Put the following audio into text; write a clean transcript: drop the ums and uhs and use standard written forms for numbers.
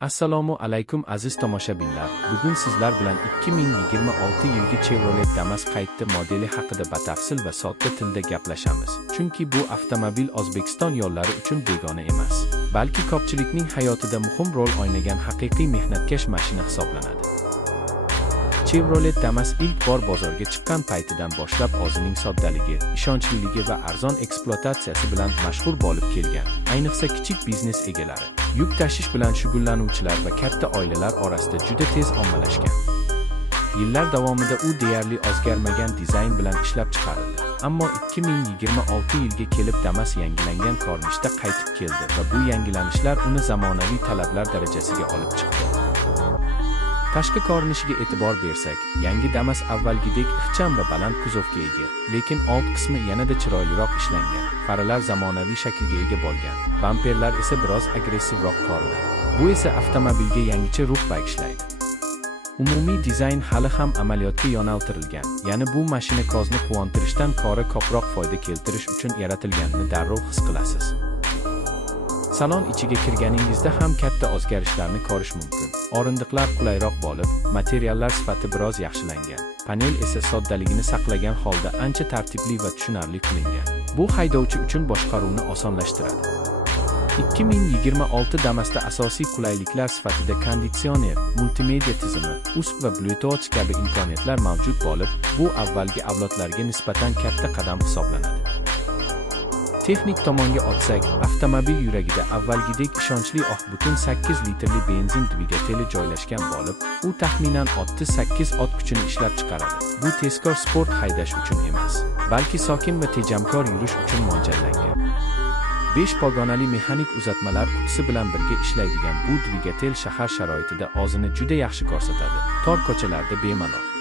Assalomu alaykum aziz tomoshabinlar. Bugun sizlar bilan 2026 yilgi Chevrolet Damas qayta modeli haqida batafsil va sodda tilda gaplashamiz. Chunki bu avtomobil O'zbekiston yo'llari uchun begona emas, balki ko'pchilikning hayotida muhim rol o'ynagan haqiqiy mehnatkash mashina hisoblanadi. Chevrolet Damas ilk bor bozorga chiqqan paytidan boshlab o'zining soddaligi, ishonchliligi va arzon ekspluatatsiyasi bilan mashhur bo'lib kelgan. Ayniqsa kichik biznes egalari, yuk tashish bilan shug'ullanuvchilar va katta oilalar orasida juda tez ommalashgan. Yillar davomida u deyarli o'zgarmagan dizayn bilan ishlab chiqarildi. Ammo 2026 yilga kelib Damas yangilangan ko'rinishda qaytib keldi va bu yangilanishlar uni zamonaviy talablar darajasiga olib chiqdi. Tashqi ko'rinishiga e'tibor bersak, yangi Damas avvalgidek ixcham va baland kuzovga ega, lekin old qismi yanada chiroyliroq ishlangan. Faralar zamonaviy shaklga ega bo'lgan, bamperlar esa biroz agressivroq ko'rinadi. Bu esa avtomobilga yangicha ruh bag'ishlaydi. Umumiy dizayn hali ham amaliyotga yo'naltirilgan, ya'ni bu mashina ko'zni quvontirishdan ko'ra ko'proq foyda keltirish uchun yaratilganini darrov his qilasiz. Salon ichiga kirganingizda ham katta o'zgarishlarni ko'rish mumkin. O'rindiqlar qulayroq bo'lib, materiallar sifati biroz yaxshilangan. Panel esa soddaligini saqlagan holda ancha tartibli va tushunarli qilingan. Bu haydovchi uchun boshqaruvni osonlashtiradi. 2026 Damas'da asosiy qulayliklar sifatida konditsioner, multimedia tizimi, USB va Bluetooth kabi imkoniyatlar mavjud bo'lib, bu avvalgi avlodlarga nisbatan katta qadam hisoblanadi. Texnik tomonga o'tsak, avtomobil yuragida avvalgidek ishonchli oq-butun 8 litrli benzin dvigateli joylashgan bo'lib, u taxminan 38 ot kuchini ishlab chiqaradi. Bu tezkor sport haydash uchun emas, balki sokin va tejamkor yurish uchun mo'ljallangan. 5 pogonali mexanik uzatmalar qutisi bilan birga ishlaydigan bu dvigatel shahar sharoitida o'zini juda yaxshi ko'rsatadi. Tor ko'chalarda bemalol